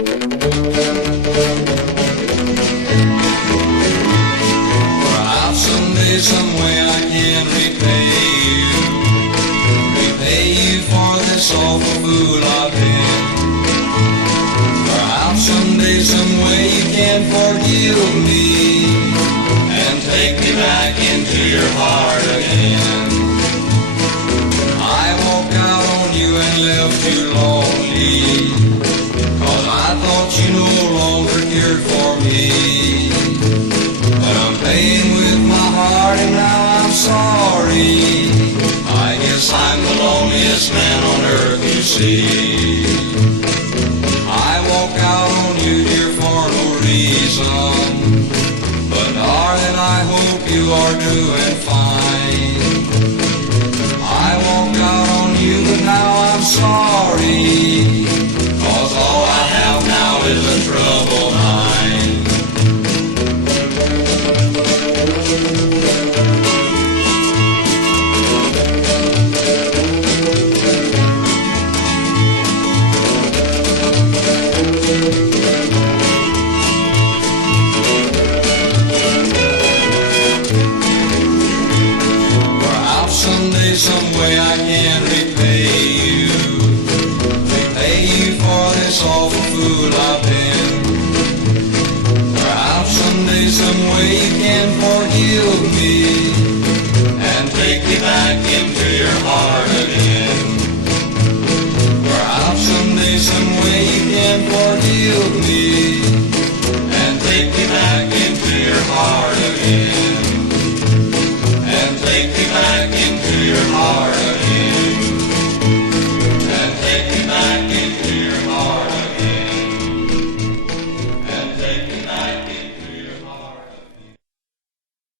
Perhaps someday, some way I can repay you for this awful fool I've been. Perhaps someday, some way you can forgive me and take me back into your heart again. I walked out on you and left you lonely, 'cause I thought you no longer cared for me. But I'm paying with my heart and now I'm sorry. I guess I'm the loneliest man on earth, you see. I walk out on you, dear, for no reason, but darling, I hope you are doing fine. I walk out on you, but now I'm sorry, 'cause all I have now is a troubled mind. Perhaps someday, some way I can repay you for this awful fool I've been. Perhaps someday, some way you can forgive me and take me back in